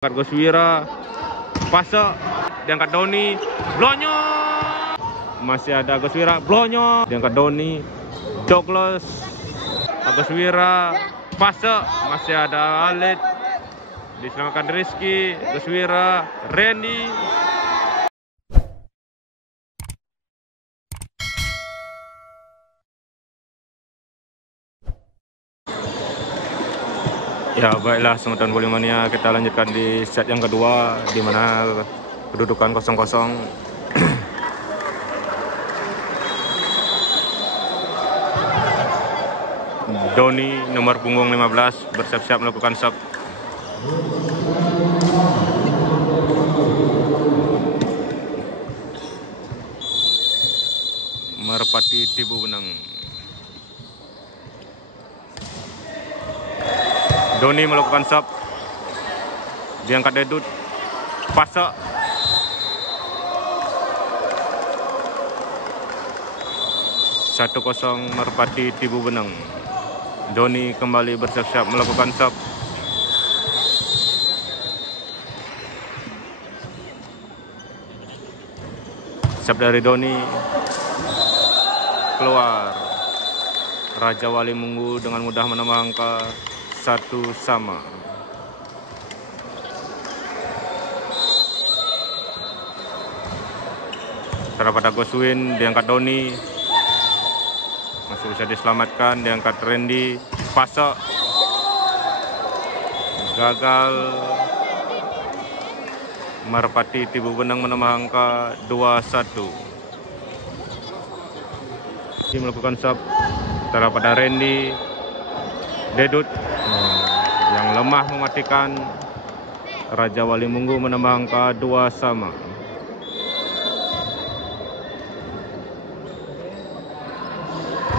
Diangkat Goswira, Pasa, diangkat Doni, Blonyo. Masih ada Goswira, Blonyo, diangkat Doni, Douglas, Goswira, Pasa, masih ada Alit, diselamatkan Rizky, Goswira, Randy. Ya baiklah teman-teman Volley-mania, kita lanjutkan di set yang kedua di mana kedudukan 0-0. Doni nomor punggung 15 bersiap-siap melakukan serve. Merpati Tibu Benang. Doni melakukan serve, diangkat Dedut, Pasa, 1-0 Merpati Tibu Benang. Doni kembali bersiap-siap melakukan serve. Serve dari Doni keluar. Raja Wali Munggu dengan mudah menambah angka 1-1. Setelah pada Goswin, diangkat Doni, masih bisa diselamatkan, diangkat Randy, Pasa, gagal. Merpati Tibu Benang menambah angka 2-1. Melakukan serve, setelah pada Randy, Dedut yang lemah mematikan. Raja Wali Munggu menambah angka 2-2.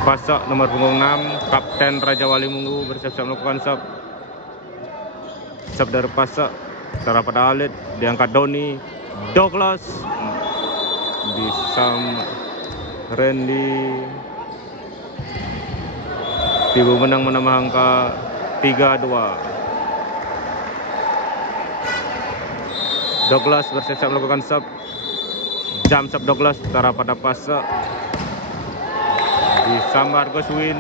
Pasa nomor punggung 6, Kapten Raja Wali Munggu bersiap-siap melakukan serve. Serve dari Pasa, setelah pada Alit, diangkat Doni, Douglas, disam Randy. Tibu Benang menambah angka 3-2. Douglas bersiap-siap melakukan serve. Jam serve Douglas, setelah pada Pasa, disambar Goswin.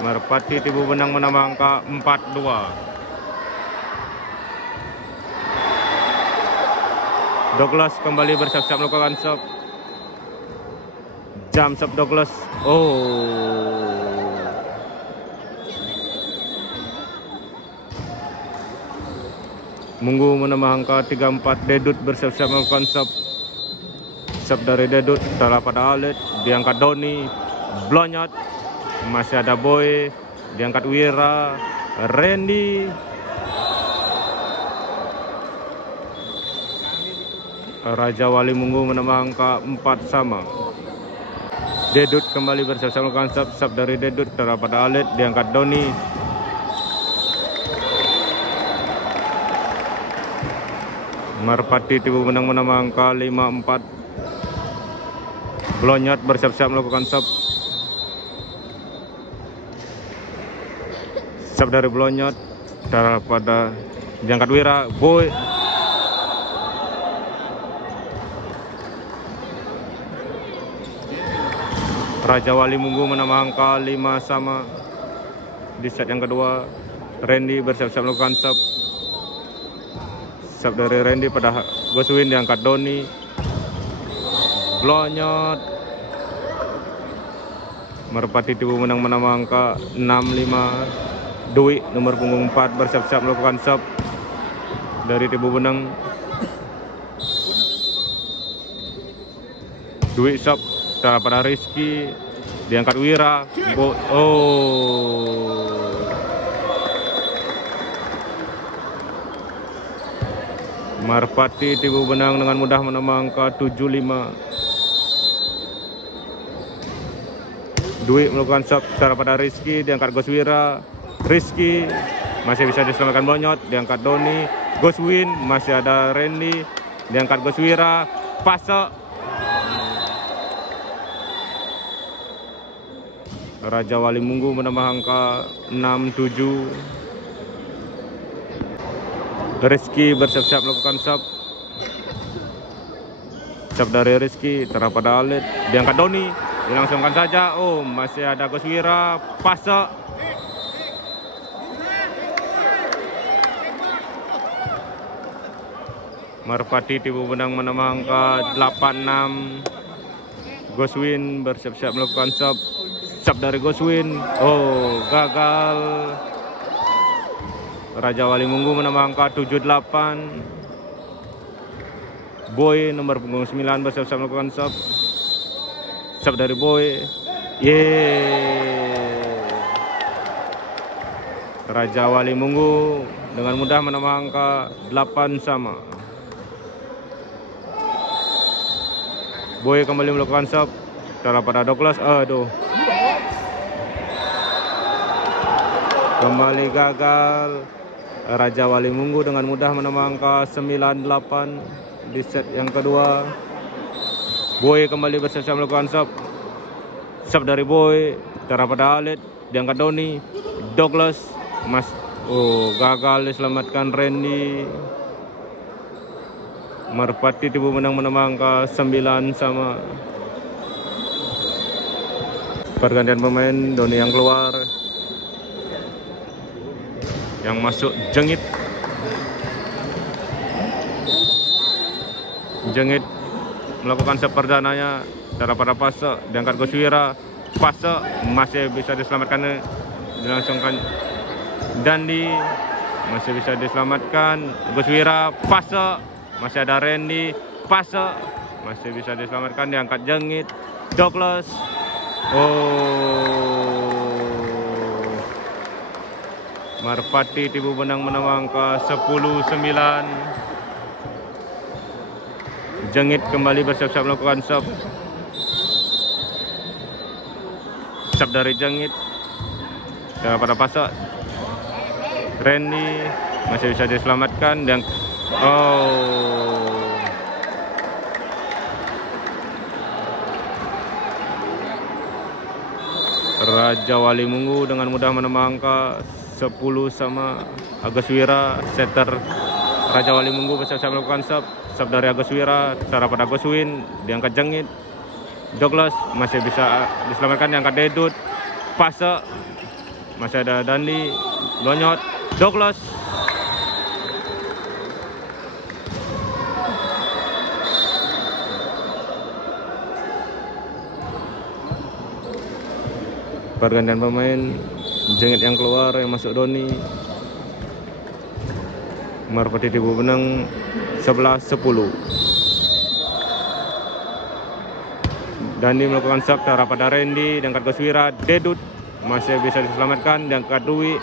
Merpati Tibu Benang menambah angka 4-2. Douglas kembali bersiap-siap melakukan serve. Jam serve Douglas. Munggu menambah angka 3-4. Dedut bersiap-siap melakukan serve. Serve dari Dedut, setelah pada Alit, diangkat Doni, Blonyot, masih ada Boy, diangkat Wira, Randy, Raja Wali Munggu menambah angka 4-4. Dedut kembali bersiap-siap melakukan serve. Serve dari Dedut, setelah pada Alit, diangkat Doni, Merpati Tibu Benang menambah angka 5-4. Blonyot bersiap-siap melakukan serve. Serve dari Blonyot, setelah pada diangkat Wira, Boy, Raja Wali Munggu menambah angka 5-5 di set yang kedua. Randy bersiap-siap melakukan serve. Serve dari Randy pada Goswin, diangkat Doni, Blonyot. Merpati Tibu Benang menambah angka 6-5. Dwi nomor punggung 4 bersiap-siap melakukan serve dari Tibu Benang. Dwi serve, setelah pada Rizky, diangkat Wira, Merpati Tibu Benang dengan mudah menambah angka 7-5. Dwi melakukan serve, setelah pada Rizky, diangkat Goswira, Rizky masih bisa diselamatkan Blonyot, diangkat Doni, Goswin, masih ada Randy, diangkat Goswira, Pasa, Raja Wali Munggu menambah angka 6-7. Rizky bersiap-siap melakukan sub. Sub dari Rizky terhadap pada Alit, diangkat Doni, dilangsungkan saja. Oh, masih ada Goswira, pase. Merpati tipu benang menambah angka 86. Goswin bersiap-siap melakukan sub. Sub dari Goswin. Oh, gagal. Raja Wali Munggu menambah angka 78. Boy nomor punggung 9 bersiap-siap melakukan sub. Sub dari Boy. Raja Wali Munggu dengan mudah menambah angka 8 sama. Boy kembali melakukan sub terhadap pada Douglas. Aduh. Kembali gagal. Raja Wali Munggu dengan mudah menambah angka 98 di set yang kedua. Boy kembali bersiap melakukan sub. Sub dari Boy terhadap pada Alit, diangkat Doni, Douglas, gagal diselamatkan Randy. Merpati tipu menang menambah angka 9 sama. Pergantian pemain, Doni yang keluar. Yang masuk Jengit. Jengit melakukan sub perdananya pada pase, diangkat Goswira, pase masih bisa diselamatkan, dilangsungkan Dandi, masih bisa diselamatkan Goswira, pase masih ada Randy, pase masih bisa diselamatkan, diangkat Jengit, Douglas. Merpati tipu benang menambah angka 10-9. Jengit kembali bersiap-siap melakukan sub. Sub dari Jengit pada pase. Randy masih bisa diselamatkan dan Raja Wali Munggu dengan mudah menambah angka 10 sama. Agoswira, setter Raja Wali Munggu bersiap-siap melakukan sub. Sub dari Agoswira cara pada Goswin, diangkat Jengit. Douglas masih bisa diselamatkan, diangkat Dedut. Pase masih ada Dandi, Lonyot, Douglas. Pergantian pemain, Jengit yang keluar, yang masuk Doni. Merpati tipu benang 11-10. Dandi melakukan sub terhadap pada Randy, diangkat Goswira, Dedut masih bisa diselamatkan, diangkat Dwi,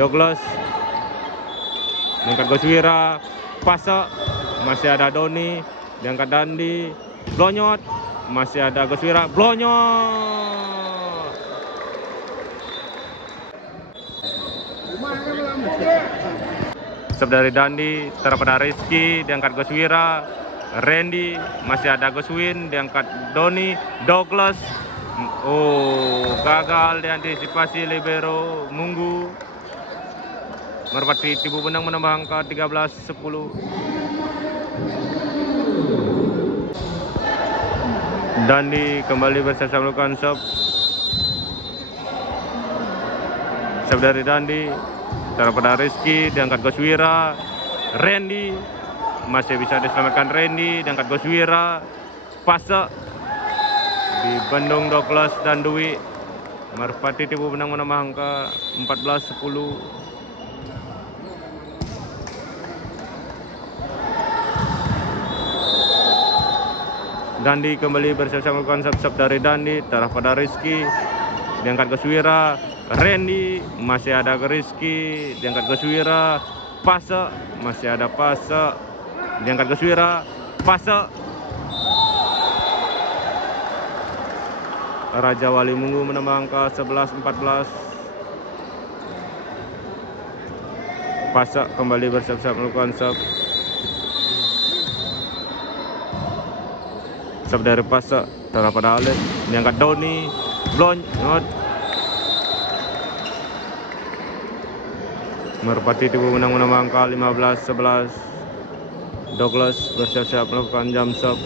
Douglas, diangkat Goswira, pase masih ada Doni, diangkat Dandi, Blonyot masih ada Goswira, Blonyot. Sub dari Dandi terhadap pada Rizky, diangkat Goswira, Randy masih ada Goswin, diangkat Doni, Douglas. Gagal diantisipasi libero Munggu. Merpati tipu benang menambah angka 13-10. Dandi kembali bersiap melakukan sub. Sub dari Dandi terhadap pada Rizky, diangkat Goswira, Randy masih bisa diselamatkan, Randy diangkat Goswira, pase di bendung Douglas dan Dwi. Merpati tipu benang menambah angka 14-10. Dandi kembali bersiap melakukan sub dari Dandi terhadap pada Rizky, diangkat Goswira, Randy masih ada Rizky, diangkat Goswira, pase masih ada pase, diangkat Goswira, pase. Raja Wali Munggu menambah angka 11-14. Pase kembali bersiap-siap melakukan sub. Sub dari pase terhadap pada Alit, diangkat Doni, Blonyot. Merpati Tibu menang angka 15-11. Douglas bersiap-siap melakukan jump shot.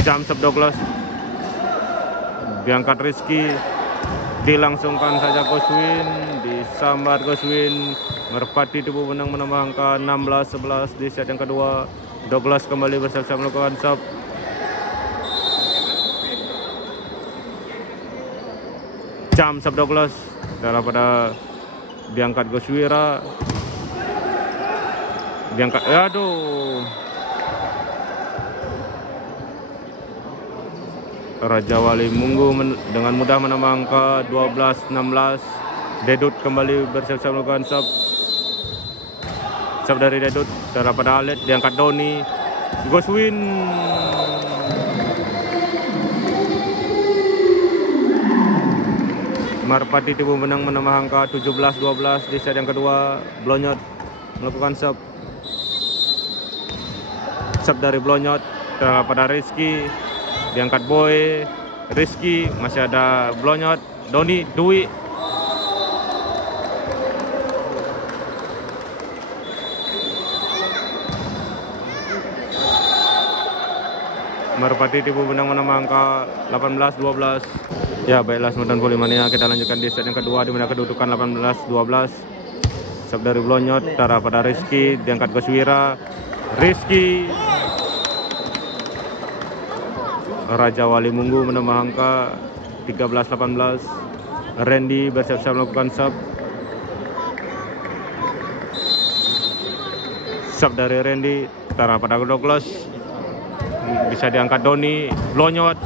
Jump shot Douglas diangkat Rizky, dilangsungkan saja Goswin, disambar Goswin. Merpati Tibu menang menambah angka 16-11 di set yang kedua. Douglas kembali bersiap-siap melakukan sub. Jump sub Douglas daripada diangkat Goswira. Diangkat, aduh. Raja Wali Munggu dengan mudah menambah angka 12-16. Dedut kembali bersiap-siap melakukan sub. Sub dari Dedut daripada Alet, diangkat Doni. Goswin. Merpati Tibu menang menambah angka 17-12 di set yang kedua. Blonyot melakukan sub. Sub dari Blonyot daripada Rizky. Diangkat Boy, Rizky, masih ada Blonyot, Doni, Dwi. Merpati Tibu menang menambah angka 18-12. Ya baiklah Smedan Polimania, kita lanjutkan di set yang kedua di mana kedudukan 18-12. Sub dari Blonyot daripada Rizky, diangkat Goswira, Rizky. Raja Wali Munggu menambah angka 13-18. Randy bersiap-siap melakukan sub. Sub dari Randy daripada Douglas. Bisa diangkat Doni, Blonyot.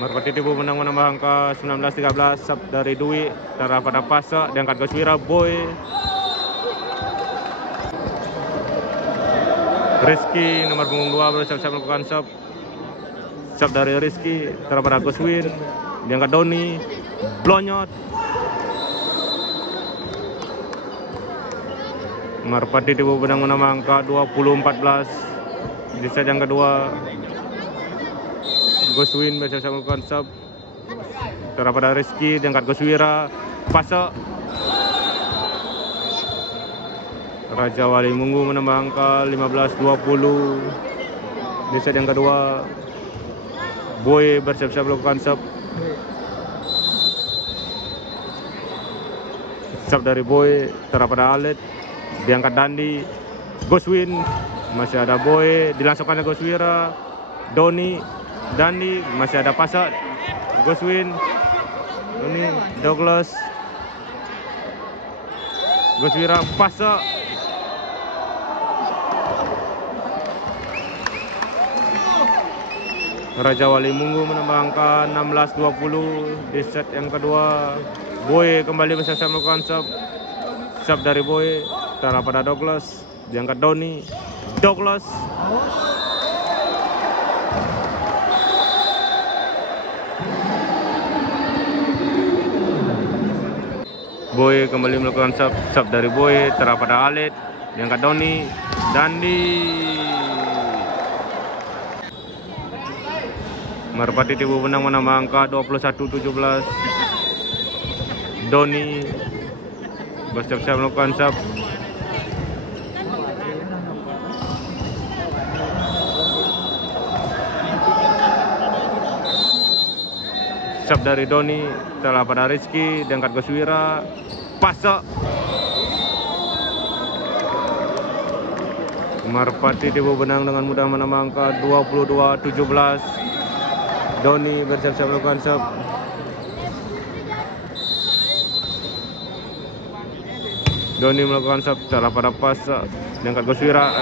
Merpati Tibu menang menambah angka 19-13. Sub dari Dwi daripada Pasa, diangkat Goswira, Boy. Rizky nomor punggung 2 bersiap-siap melakukan sub. Sub dari Rizky daripada Goswin, diangkat Doni, Blonyot. Merpati Tibu menang menambah angka 20-14 di set yang kedua. Goswin bersiap-siap melakukan sub daripada Rizky, diangkat Goswira, Pasa. Raja Wali Munggu menambah angka 15-20 di set yang kedua. Boy bersiap-siap melakukan sub. Sub dari Boy daripada Alet, diangkat Dandi, Goswin, masih ada Boy, dilangsungkan oleh Goswira, Doni, Dandi, masih ada Pasa, Goswin, ini Douglas, Goswira, Pasa. Raja Wali Munggu menambah angka 16-20 di set yang kedua. Boy kembali bersiap-siap melakukan sub. Sub dari Boy daripada Douglas, diangkat Doni, Douglas. Boy kembali melakukan sub. Sub dari Boy daripada Alet, diangkat Doni, Dandi. Merpati Tibu menang menambah angka 21-17. Doni bersiap-siap melakukan sub. Sub dari Doni daripada Rizky, diangkat Goswira, Pasa. Merpati Tibu menang dengan mudah menambah angka 22-17. Doni bersiap-siap melakukan sub. Doni melakukan sub daripada Pasa, diangkat Goswira.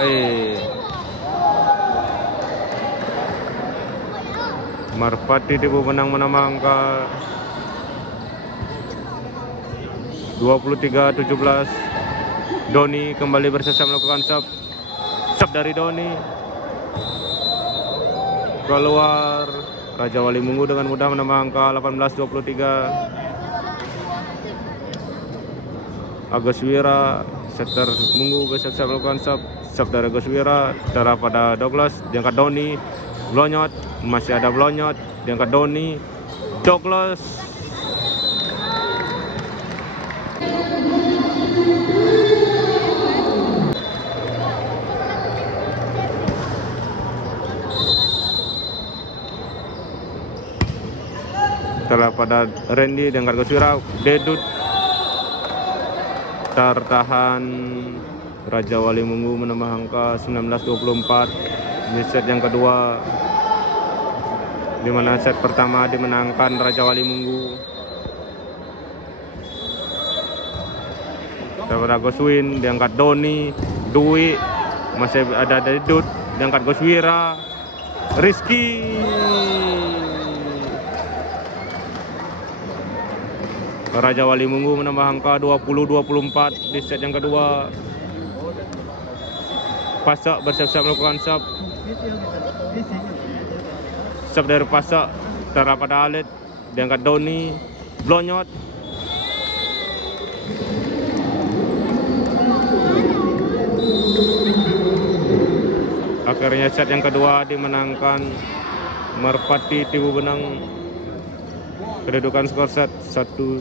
Merpati Tibu menang menambah angka 23-17. Doni kembali bersiap melakukan sub. Sub dari Doni. Keluar. Raja Wali Mungu dengan mudah menambah angka 18-23. Agus Wira, sektor Mungu bersiap melakukan sub. Sub dari Agus Wira, terarah pada Douglas, diangkat Doni. Blonyot, masih ada Blonyot, diangkat Doni. Douglas. Setelah pada Randy dengan Goswira, Dedut tertahan. Raja Wali Mungu menambah angka 19-24 di set yang kedua, di mana set pertama dimenangkan Raja Wali Mungu. Setelah Goswin diangkat Doni, Dwi, masih ada Dedut diangkat Goswira, Rizky. Raja Wali Mungu menambah angka 20-24 di set yang kedua. Pasak bersiap-siap melakukan sub. Sub dari Pasak, terarah pada Alit, diangkat Doni. Blonyot. Akhirnya set yang kedua dimenangkan Merpati Tibu Benang. Kedudukan skor set 1-1.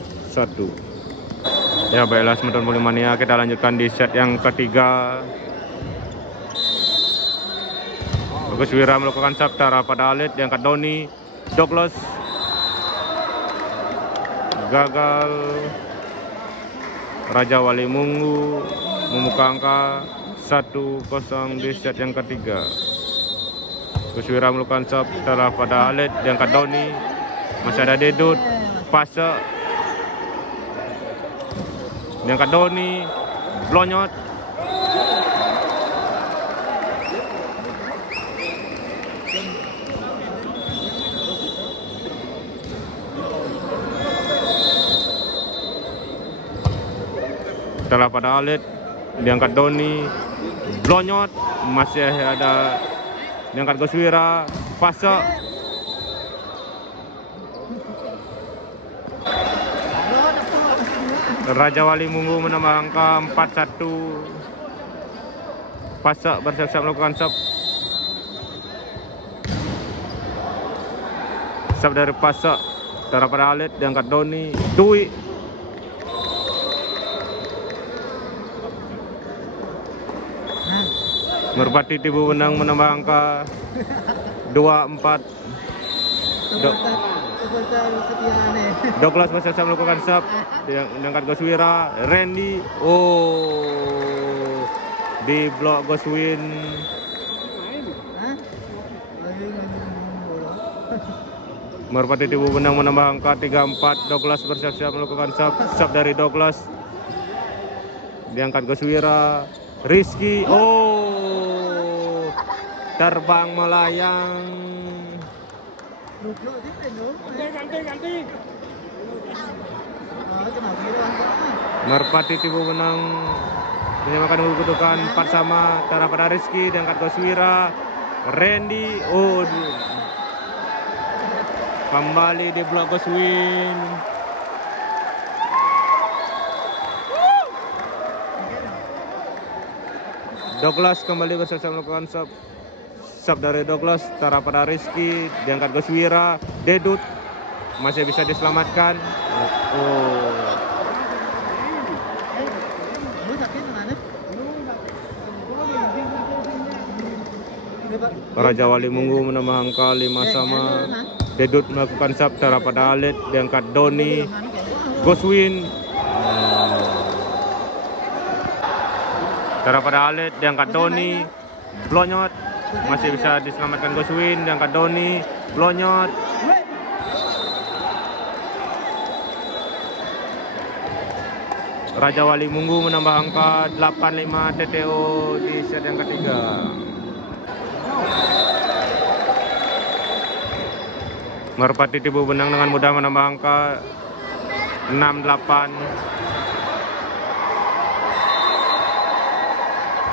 Ya baiklah teman-teman Polimania, kita lanjutkan di set yang ketiga. Agus Wira melakukan sub, terarah pada Alit, diangkat Doni. Douglas gagal. Raja Wali Mungu membuka angka 1-0 di set yang ketiga. Agus Wira melakukan sub, terarah pada Alit, diangkat Doni. Masih ada Dedut, Pasak, diangkat Doni. Blonyot. Setelah pada Alit, diangkat Doni. Blonyot, masih ada diangkat Goswira. Pasak. Raja Wali Mungu menambah angka 4-1. Pasak bersiap-siap melakukan sub. Sub dari Pasak, terarah pada Alit, diangkat Doni. Dwi. Merpati Tibu Benang menambah angka 2-4. Douglas bersiap melakukan sub, diangkat Goswira. Randy, di blok Goswin. Merpati Tibu Benang menambah angka 3-4. Douglas bersiap melakukan sub. Sub dari Douglas, diangkat Goswira. Rizky, terbang melayang. Merpati Tibu Benang menyamakan kedudukan 4-4, terarah pada Rizky, diangkat Goswira. Randy, kembali di blok Goswin. Douglas kembali bersiap melakukan sub. Sub dari Douglas, terarah pada Rizky, diangkat Goswira. Dedut masih bisa diselamatkan. Raja Wali Mungu menambah angka 5-5. Dedut melakukan sub, terarah pada Alit, diangkat Doni. Goswin, terarah pada Alit, diangkat Doni. Blonyot, masih bisa diselamatkan Goswin, diangkat Doni. Blonyot. Raja Wali Mungu menambah angka 85 TTO di set yang ketiga. Merpati Tibu Benang dengan mudah menambah angka 68.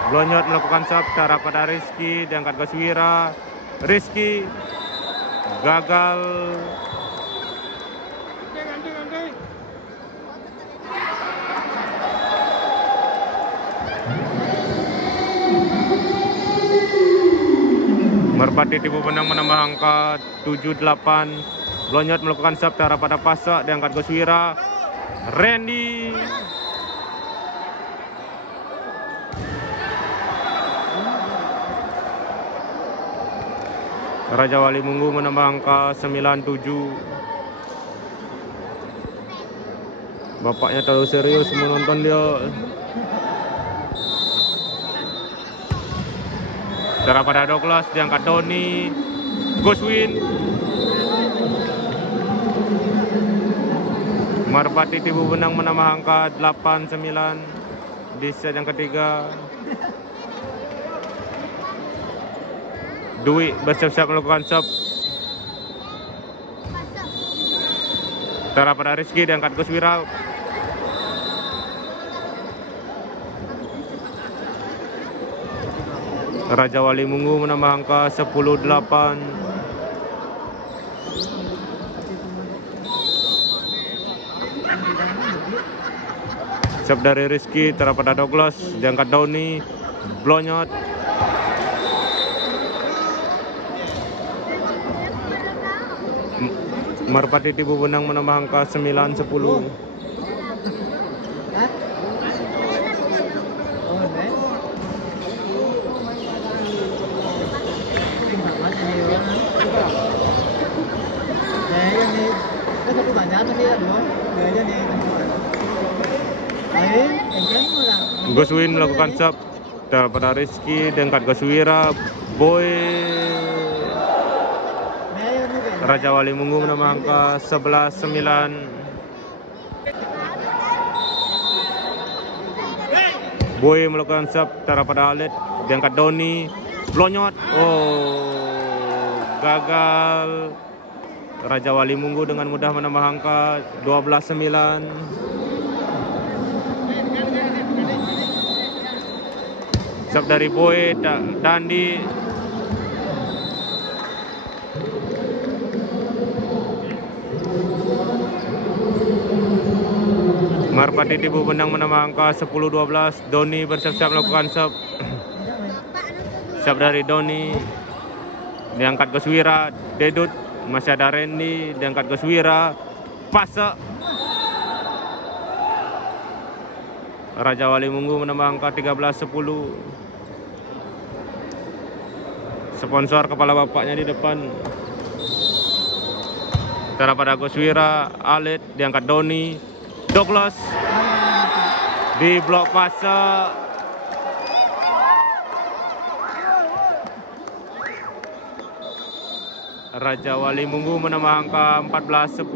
Blonyot melakukan sub cara pada Rizky, diangkat Goswira. Rizky gagal. Merpati Tipu Benang menambah angka 7-8. Blonyot melakukan sub cara pada Pasak, diangkat Goswira. Randy Raja Wali Munggu menambah angka 9-7. Bapaknya terlalu serius menonton dia. Cara pada Douglas, diangkat Doni. Goswin. Merpati Tipu Benang menambah angka 8-9 di set yang ketiga. Dwi bersiap-siap melakukan sub. Cara pada Rizky, diangkat Goswira. Raja Wali Munggu menambah angka 10-8. Sub dari Rizky, cara pada Douglas, diangkat Doni. Blonyot. Merpati Tipu Benang menambah angka 9-10. Goswin melakukan sub pada Rizky, diangkat Goswira. Boy. Raja Wali Munggu menambah angka 11-9. Boy melakukan sub cara pada Alet, diangkat Doni. Blonyot. Oh, gagal. Raja Wali Munggu dengan mudah menambah angka 12-9. Sub dari Boy, Dandi. Merpati Tipu Benang menambah angka 10-12. Doni bersiap-siap melakukan sub. Sub dari Doni, diangkat Goswira. Dedut, masih ada Randy, diangkat Goswira. Pasak. Raja Wali Munggu menambah angka 13-10. Sponsor kepala bapaknya di depan. Cara pada Goswira. Alet, diangkat Doni. Douglas di blok Pasak. Raja Wali Munggu menambah angka 14-10.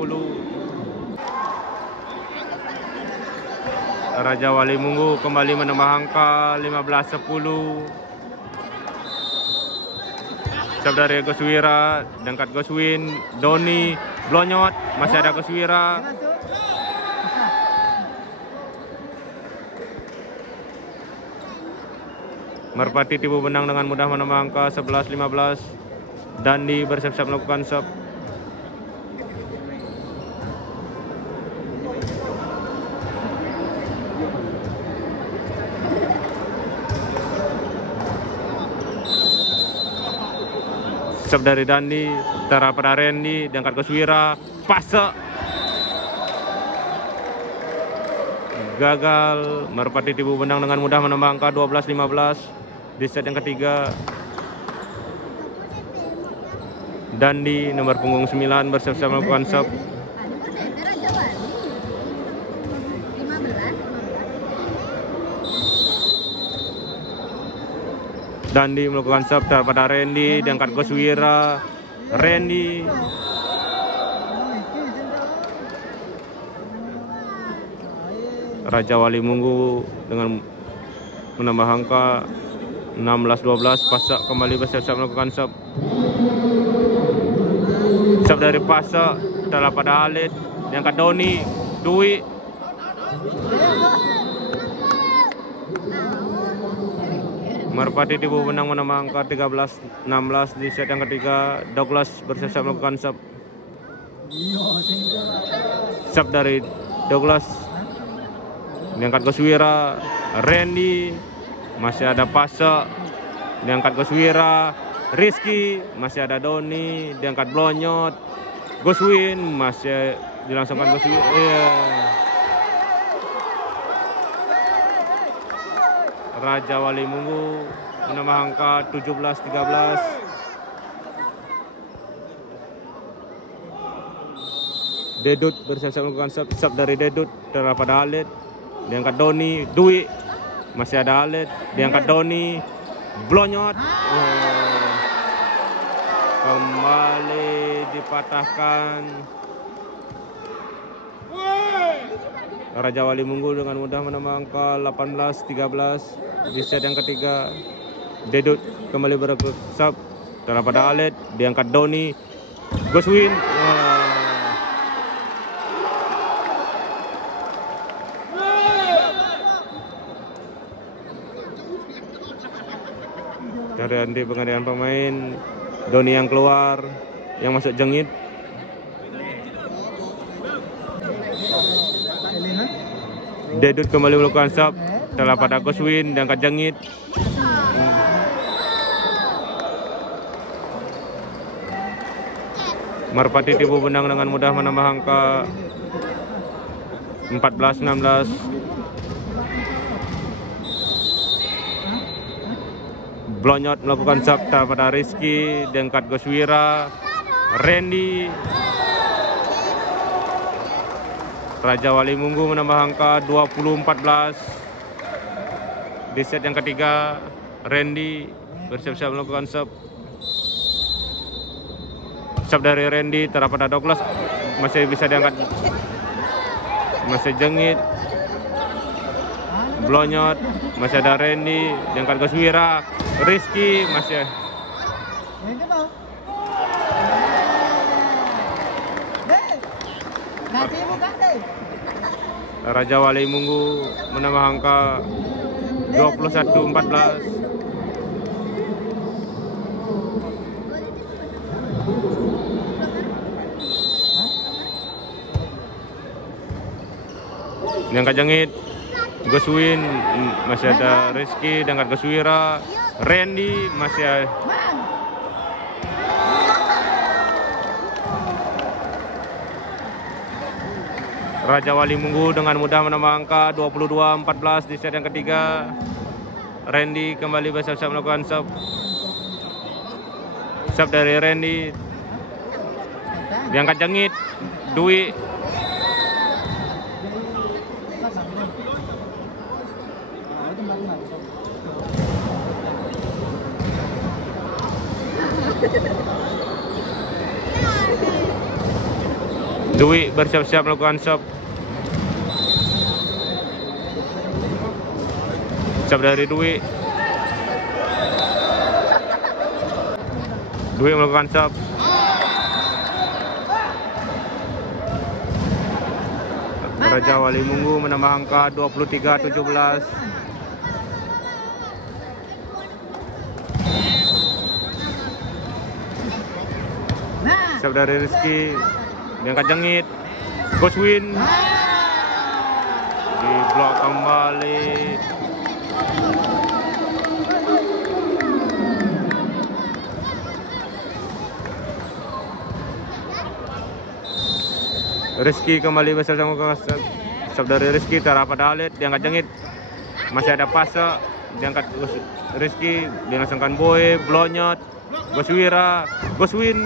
Raja Wali Munggu kembali menambah angka 15-10. Sub dari Goswira, diangkat Goswin. Doni. Blonyot, masih ada Goswira. Merpati Tipu Benang dengan mudah menambah angka 11-15. Dandi bersiap-siap melakukan sub. Sub dari Dandi, cara pada Randy, diangkat Goswira. Pasak. Gagal. Merpati Tipu Benang dengan mudah menambah angka 12-15 di set yang ketiga. Dandi nomor punggung 9 bersiap-siap melakukan sub. Dandi melakukan sub pada Randy, diangkat Goswira. Randy. Raja Wali Munggu dengan menambah angka 16-12. Pasak kembali bersiap-siap melakukan sub. Sub dari Pasak setelah pada Alit, diangkat Doni. Dwi. Merpati Tibu menang menambah angka 13-16 di set yang ketiga. Douglas bersiap-siap melakukan sub dari Douglas. Diangkat Goswira, Randy, masih ada Pasa, diangkat Goswira, Rizky, masih ada Doni, diangkat Blonyot, Goswin, masih dilangsungkan Goswira. Raja Wali Munggu menambah angka 17-13. Dedut bersiap-siap melakukan sub dari Dedut terhadap Halid. Diangkat Doni, Dwi, masih ada Halid. Diangkat Doni, Blonyot. Kembali dipatahkan. Raja Wali Munggu dengan mudah menambah angka 18-13 di set yang ketiga. Dedut kembali bersub terhadap Halid. Diangkat Doni, Goswin. Dari pengalihan pemain, Doni yang keluar, yang masuk Jengit. Dedut kembali melakukan sub setelah pada Goswin diangkat Jengit. Merpati Tibu menang dengan mudah menambah angka 14-16. Blonyot melakukan sub pada Rizky, diangkat Goswira, Randy. Raja Wali Munggu menambah angka 20-14 di set yang ketiga. Randy bersiap-siap melakukan sub dari Randy terhadap Douglas, masih bisa diangkat, masih Jengit. Blonyot, masih ada Randy, diangkat Goswira, Rizky, masih Raja Wali Munggu menambah angka 21-14. Diangkat Jengit, Goswin, masih ada Rizky, diangkat Goswira, Randy, masih ada Raja Wali Munggu dengan mudah menambah angka 22-14 di set yang ketiga. Randy kembali bersiap-siap melakukan sub dari Randy. Diangkat Jengit, Dwi. Dwi bersiap-siap melakukan sub dari Dwi. Dwi melakukan sub. Raja Wali Munggu menambah angka 23-17. Sub dari Rizky, diangkat Jengit, Goswin, di blok kembali. Rizky kembali bersama sub dari Rizky terhadap Halid, diangkat Jengit, masih ada Pasa, diangkat Rizky, dilangsungkan Boy, Blonyot, Goswira, Goswin.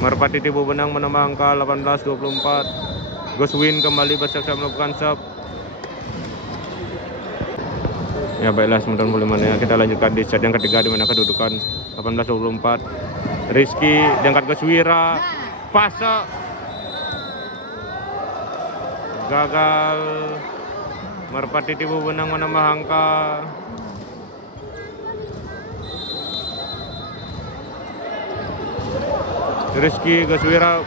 Merpati Tibu Benang menambah angka 18-24. Goswin kembali bersiap-siap melakukan sub. Ya baiklah teman-teman, kita lanjutkan di set yang ketiga di mana kedudukan 18-24. Rizky diangkat Goswira, Pasa gagal. Merpati Tibu Benang menambah angka 'Rizky Goswira,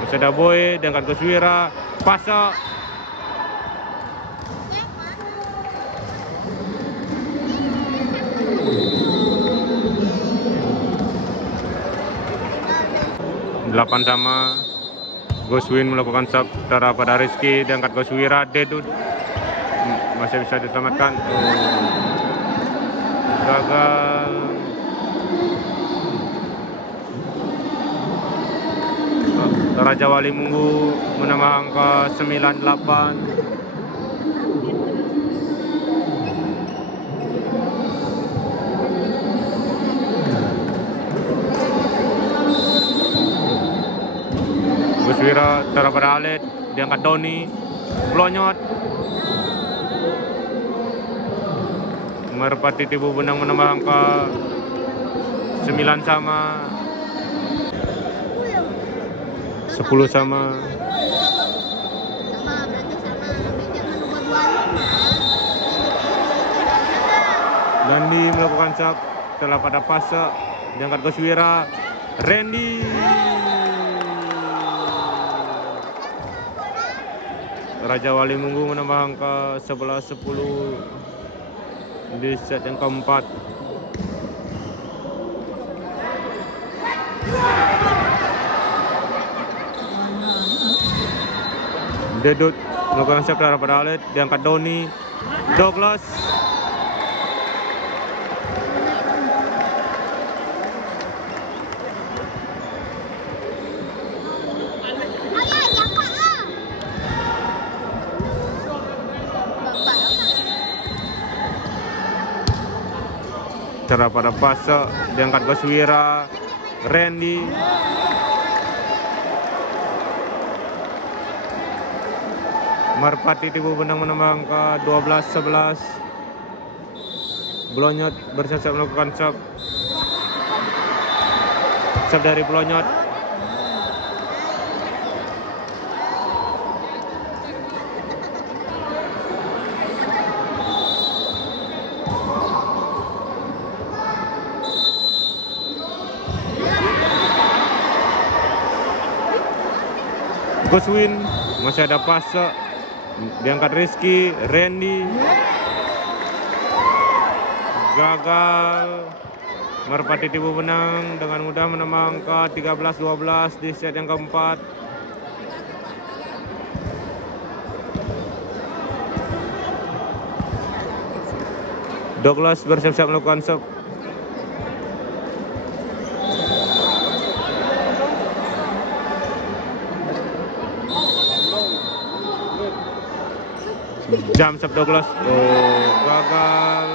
masih ada Boy diangkat Goswira, Fase 8 sama. Goswin melakukan sub darah pada Rizky, diangkat Goswira, Dedut masih bisa diselamatkan. Gagal. Raja Wali Munggu menambah angka 98. Goswira darah pada Alet, diangkat Doni, Blonyot. Merpati Tibu Benang menambah angka 9 sama. 10 sama. Dandi melakukan sub setelah pada fase, diangkat Goswira, Randy. Raja Wali Munggu menambah angka 11-10 di set yang keempat. Dedut melakukan sub darah pada Alet, diangkat Doni, Douglas. Cara pada fase, diangkat Goswira, Randy. Merpati Tibu Benang menambah angka 12-11. Blonyot bersiap-siap melakukan sub. Sub dari Blonyot. Goswin masih ada fase, diangkat Rizky, Randy. Gagal. Merpati Tibu Benang dengan mudah menambah angka 13-12 di set yang keempat. Douglas bersiap-siap melakukan sub. Jam sub Douglas, gagal.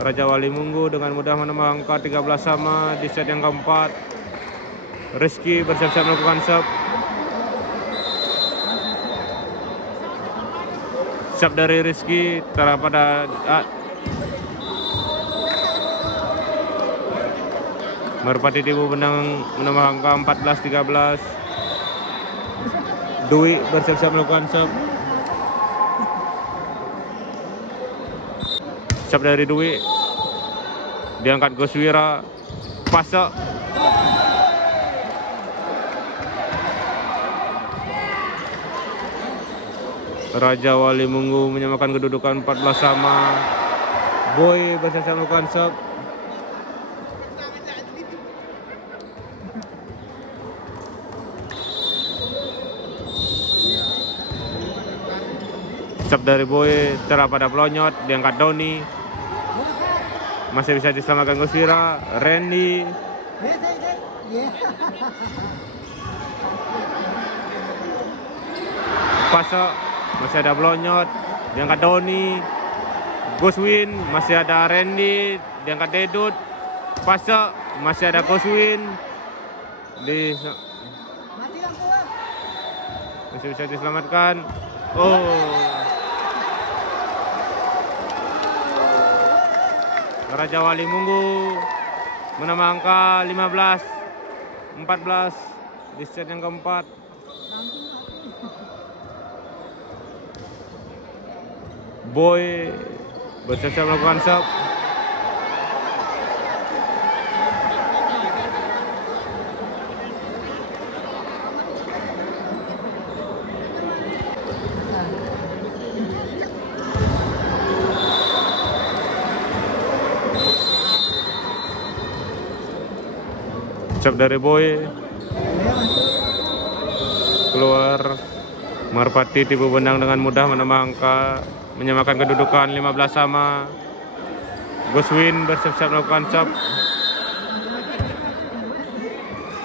Raja Wali Munggu dengan mudah menambah angka 13 sama di set yang keempat. Rizky bersiap-siap melakukan sub. Sub dari Rizky terhadap pada Merpati Tibu Benang menambah angka 14-13. Dwi bersiap-siap melakukan sub. Sub dari Dwi, diangkat Goswira, fase. Raja Wali Munggu menyamakan kedudukan 14 sama. Boy bersiap-siap melakukan sub. Sub dari Boy terhadap pada Blonyot, diangkat Doni. Masih bisa diselamatkan Goswira, Randy. Fase, masih ada Blonyot, diangkat Doni. Goswin, masih ada Randy, diangkat Dedut. Fase, masih ada Goswin. Masih bisa diselamatkan. Raja Wali Munggu menambah angka 15-14 di set yang keempat. Boy bersiap-siap melakukan sub. Sub dari Boy. Keluar. Marpati tipu benang dengan mudah menambah angka, menyamakan kedudukan 15 sama. Goswin bersiap-siap melakukan sub.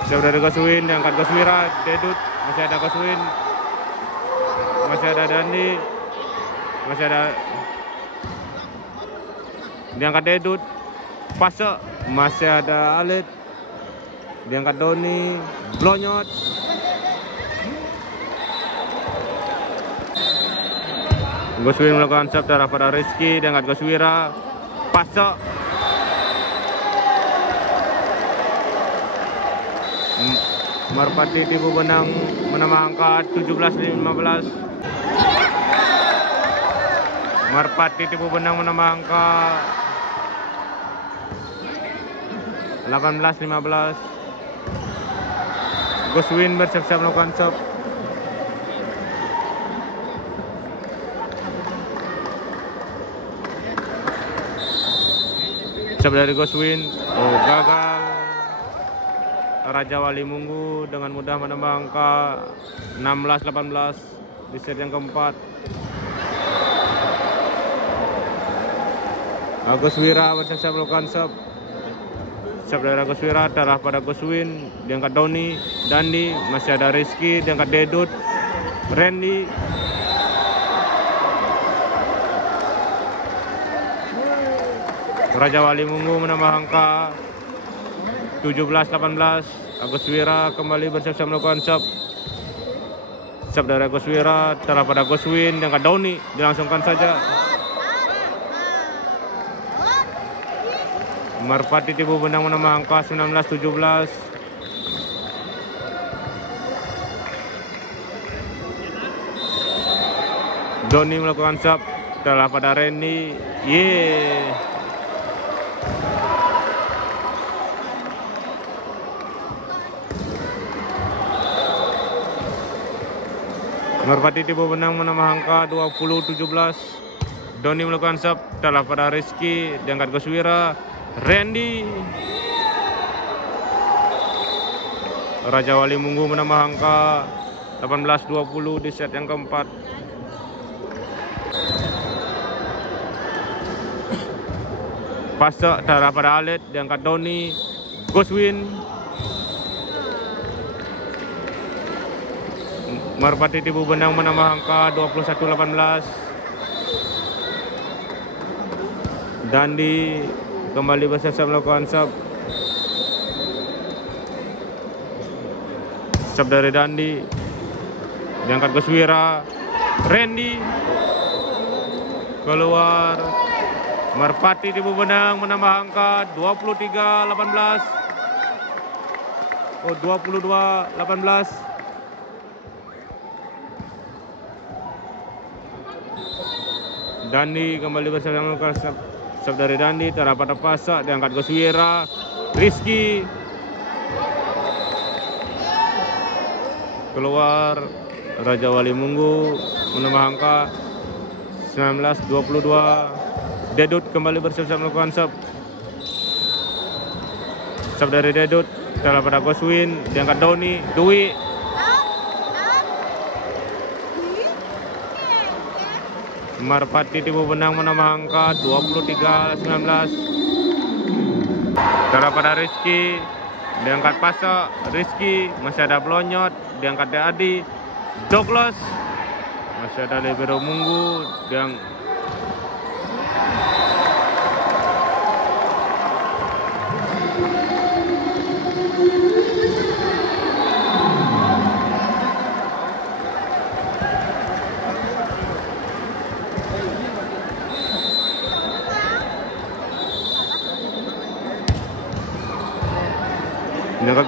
Sub dari Goswin, diangkat Goswira, Dedut, masih ada Goswin, masih ada Dandi, masih ada diangkat Dedut, Pasok, masih ada Alit, diangkat Doni, Blonyot. Goswin melakukan sub terhadap pada Rizky, diangkat Goswira, Pasok. Marpati tipu benang menambah angka 17-15. Marpati tipu benang menambah angka 18-15. Goswin bersiap-siap melakukan sub. Sub dari Goswin, oh gagal. Raja Wali Munggu dengan mudah menambah angka 16-18 di set yang keempat. Goswira bersiap-siap melakukan sub. Sub dari Goswira terarah pada Goswin, diangkat Doni, Dandi, masih ada Rizky, diangkat Dedut, Randy. Raja Wali Munggu menambah angka 17-18. Goswira kembali bersiap-siap melakukan sub. Sub dari Goswira terarah pada Goswin, diangkat Doni, dilangsungkan saja. Marpati tipu benang menambah angka 19-17. Doni melakukan sub terarah pada Randy. Marpati tipu benang menambah angka 20-17. Doni melakukan sub terarah pada Rizky, diangkat Goswira, Randy. Raja Wali Munggu menambah angka 18-20 di set yang keempat. Pasok terarah pada Alit, diangkat Doni, Goswin. Marpati tipu benang menambah angka 21-18. Dandi kembali bersiap-siap melakukan sub. Sub dari Dandi, diangkat Goswira, Randy. Keluar. Marpati tipu benang menambah angka 23-18. 22-18. Dandi kembali bersiap melakukan sub dari Dandi terarah pada Pasok, diangkat Goswira, Rizky. Keluar. Raja Wali Munggu menambah angka 19-22. Dedut kembali bersiap melakukan sub. Sub dari Dedut terarah pada Goswin, diangkat Doni, Dwi. Marpati tipu benang menambah angka 23-19. Terarah pada Rizky, diangkat Pasok, Rizky, masih ada Blonyot, diangkat Adi, Douglas, masih ada Libero Munggu, diangkat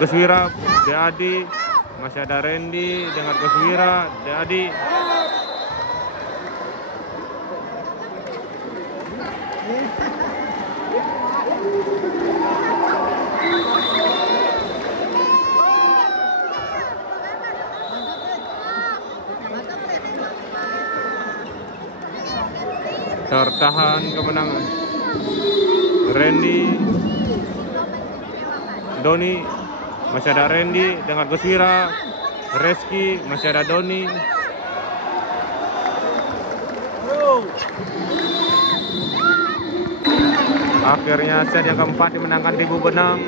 Goswira, Adi, masih ada Randy, diangkat Goswira, Adi. Tertahan kemenangan. Randy, Doni, masih ada Randy dengan Goswira. Rizky, masih ada Doni. Akhirnya set yang keempat dimenangkan Tibu Benang.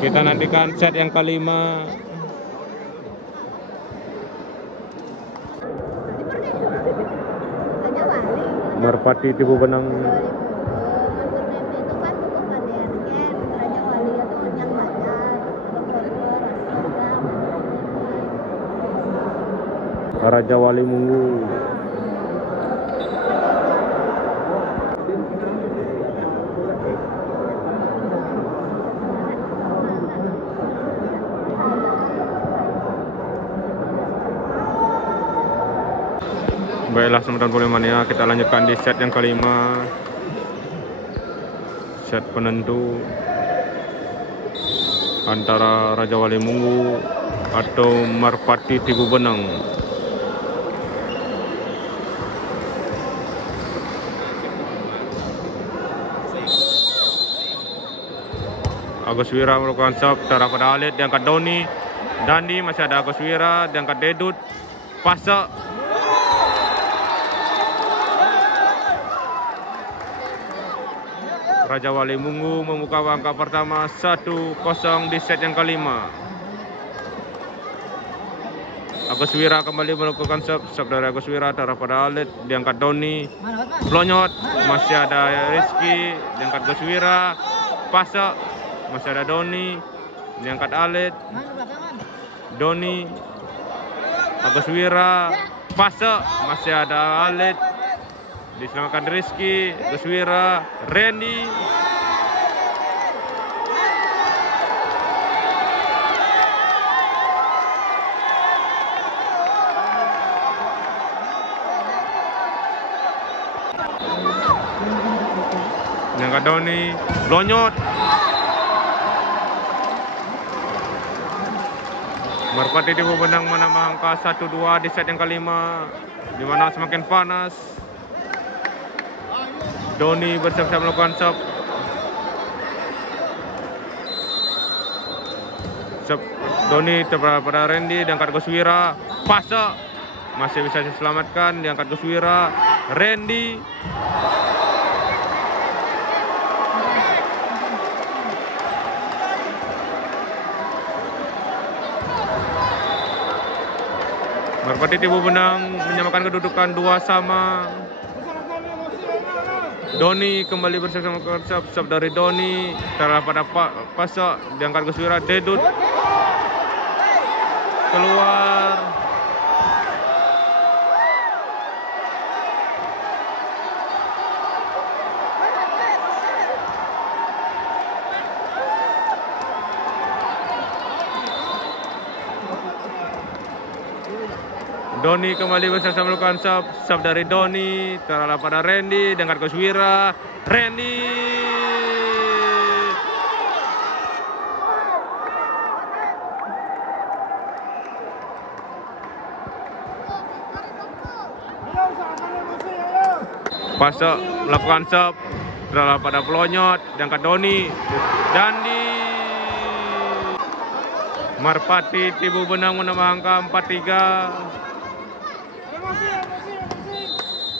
Kita nantikan set yang kelima. Merpati Tibu Benang. Raja Wali Munggu. Baiklah teman-teman Polemania, kita lanjutkan di set yang kelima. Set penentu antara Raja Wali Munggu atau Merpati Tibu Benang. Goswira melakukan serve terarah pada Alit, diangkat Doni. Dandi, masih ada Goswira, diangkat Dedut. Pasak. Raja Wali Munggu membuka angka pertama 1-0 di set yang kelima. Goswira kembali melakukan serve dari Goswira terarah pada Alit, diangkat Doni. Blonyot, masih ada Rizky, diangkat Goswira. Pasak, masih ada Doni, diangkat Alit. Doni, Goswira. Pasak, masih ada Alit. Diselamatkan Rizky, Goswira, Randy. Diangkat Doni, Blonyot. Merpati Tibu Benang menambah angka 1-2 di set yang kelima, di mana semakin panas. Doni bersiap-siap melakukan serve. Doni terarah pada Randy, diangkat Goswira. Pasak, masih bisa diselamatkan, diangkat Goswira. Randy. Merpati Tibu Benang menyamakan kedudukan 2-2. Doni kembali bersama serve dari Doni terarah pada Pasak, diangkat Goswira. Dedut keluar. Doni kembali bersama melakukan serve dari Doni terarah pada Randy, dengan Goswira. Randy. Pasak melakukan serve terarah pada Blonyot, diangkat Doni. Dandi. Merpati Tibu Benang menambah angka 4-3.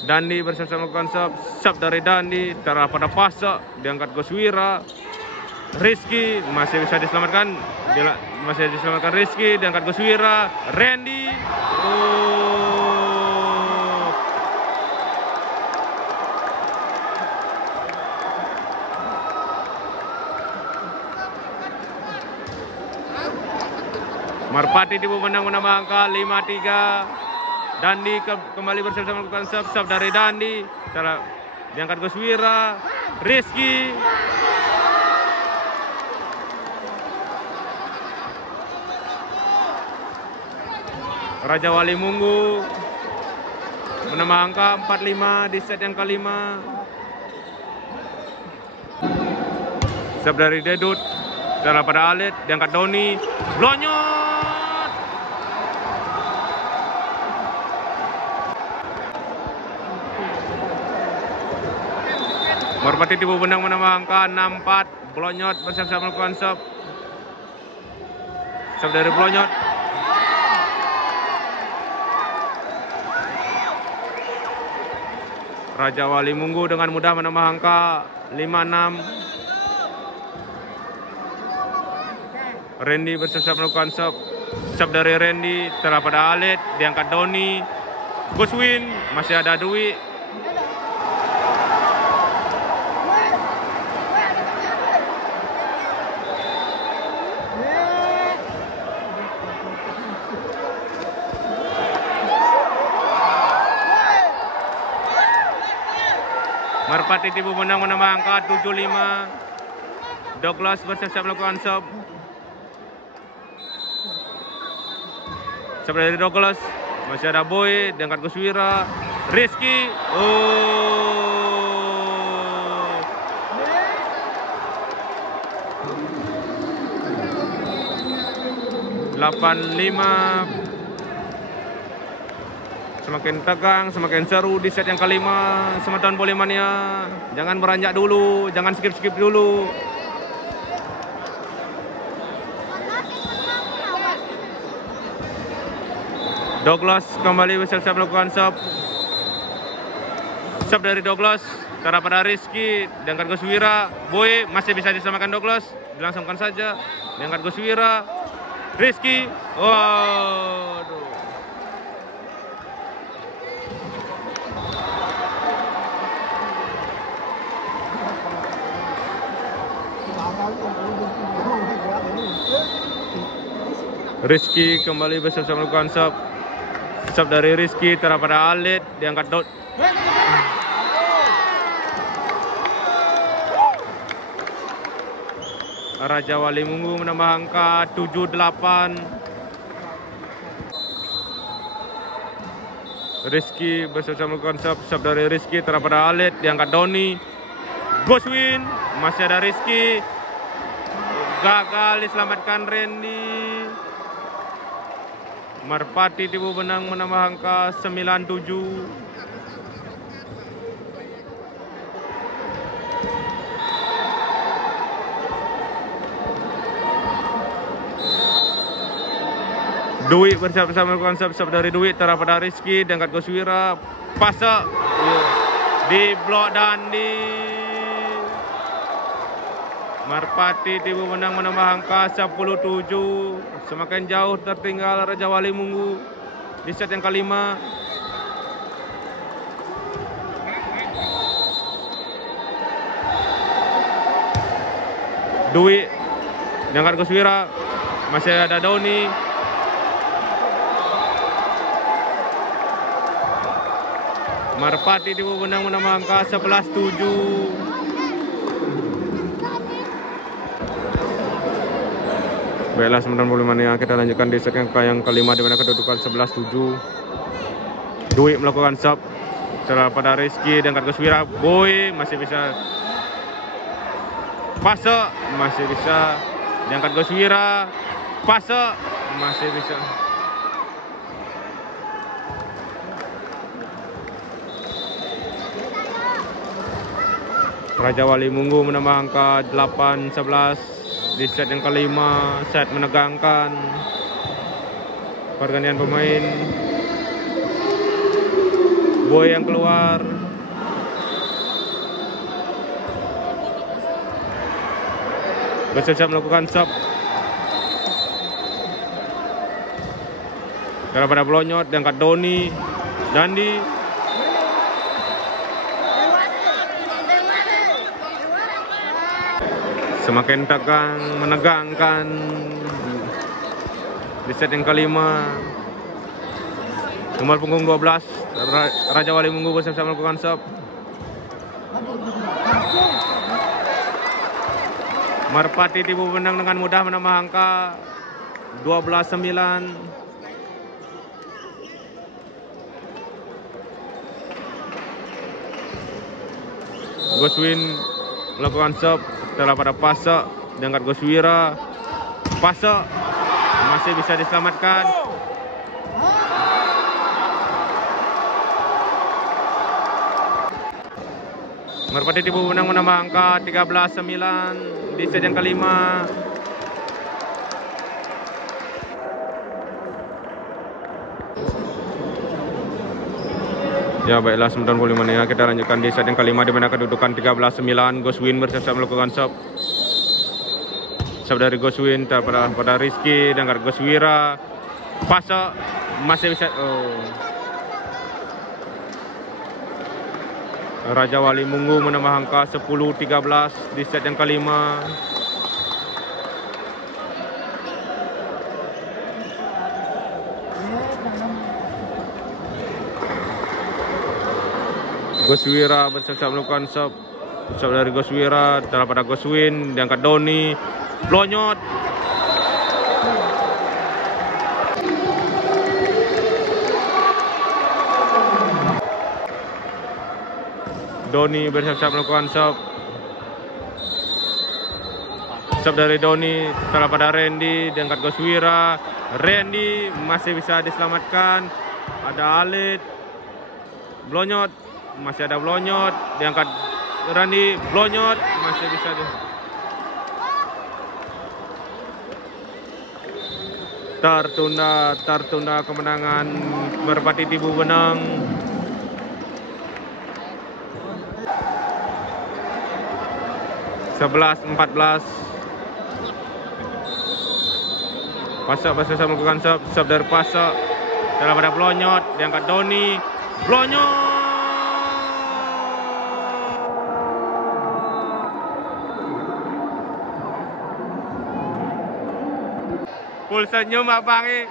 Dandi bersama melakukan serve dari Dandi terarah pada Pasak, diangkat Goswira. Rizky masih bisa diselamatkan, Rizky, diangkat Goswira. Randy. Merpati Tibu Benang menambah angka 5-3. Dandi kembali bersama melakukan serve dari Dandi, diangkat Goswira. Rizky. Raja Wali Munggu menambah angka 4-5 di set yang kelima. Serve dari Dedut terarah pada Alit, diangkat Doni. Blonyot. Merpati Tibu Benang menambah angka 64. Blonyot bersiap-siap melakukan serve. Serve dari Blonyot. Raja Wali Munggu dengan mudah menambah angka 56. Randy bersiap-siap melakukan serve. Serve dari Randy telah pada Alit, diangkat Doni. Goswin, masih ada Dwi. Merpati Tibu Benang menambah angka 75. Douglas bersiap-siap melakukan serve. Serve dari Douglas. Masih ada Boy, diangkat Guswira. Rizky. 85. Semakin tegang, semakin seru di set yang kelima. Semeton Polimania, jangan beranjak dulu, jangan skip-skip dulu. Douglas kembali bersiap-siap melakukan serve. Serve dari Douglas, terhadap pada Rizky, diangkat Guswira. Boy masih bisa disamakan Douglas, dilangsungkan saja. Diangkat Guswira. Rizky, waduh. Rizky kembali bersiap-siap melakukan serve. Serve dari Rizky terhadap pada Alit, diangkat Dot. Raja Wali Munggu menambah angka 78. Rizky bersiap-siap melakukan serve. Serve dari Rizky terhadap pada Alit, diangkat Doni. Goswin, masih ada Rizky. Gagal diselamatkan Randy. Merpati Tibu Benang menambah angka 97. Dwi bersiap-siap melakukan serve dari Dwi terhadap pada Rizky, diangkat Goswira. Pase di blok Dandi. Merpati Tibu Benang menambah angka 17. Semakin jauh tertinggal Raja Wali Munggu di set yang kelima. Dwi diangkat Guswira. Masih ada Doni. Merpati Tibu Benang menambah angka 11-7. Baiklah, 95 kita lanjutkan di set yang kelima di mana kedudukan 11-7. Dwi melakukan serve setelah pada Rizky diangkat Guswira. Boy masih bisa. Pase masih bisa diangkat Guswira. Pase masih bisa. Raja Wali Munggu menambah angka 8-11. Di set yang kelima, set menegangkan. Pergantian pemain. Boy yang keluar. Bersiap-siap melakukan serve. Daripada Blonyot, diangkat Doni. Dandi. Semakin tegang, menegangkan di set yang kelima. Nomor punggung 12, Raja Wali Munggu bersiap-siap melakukan serve. Merpati Tibu Benang dengan mudah menambah angka 12-9. Goswin melakukan serve setelah pada Pase, diangkat Goswira. Pase masih bisa diselamatkan. Merpati Tibu menang menambah angka 13-9 di set yang kelima. Ya baiklah 95 menit kita lanjutkan di set yang kelima, di mana kedudukan 13-9. Goswin bersiap-siap melakukan serve. Serve dari Goswin pada Rizky dan Goswira. Pasok masih bisa. Raja Wali Munggu menambah angka 10-13 di set yang kelima. Goswira bersiap-siap melakukan serve dari Goswira pada Goswin, diangkat Doni, blonyot. Doni bersiap-siap melakukan serve dari Doni pada Randy, diangkat Goswira. Randy masih bisa diselamatkan. Ada Alit, blonyot, masih ada blonyot, diangkat Randy, blonyot, masih bisa tertunda kemenangan Merpati Tibu Benang. Sebelas 14. Pasok bersiap melakukan serve dari Pasok pada blonyot, diangkat Doni, blonyot. Full senyum abangi.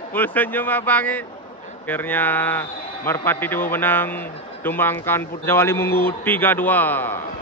Akhirnya Merpati Tibu menang, tumbangkan Raja Wali Munggu 3-2.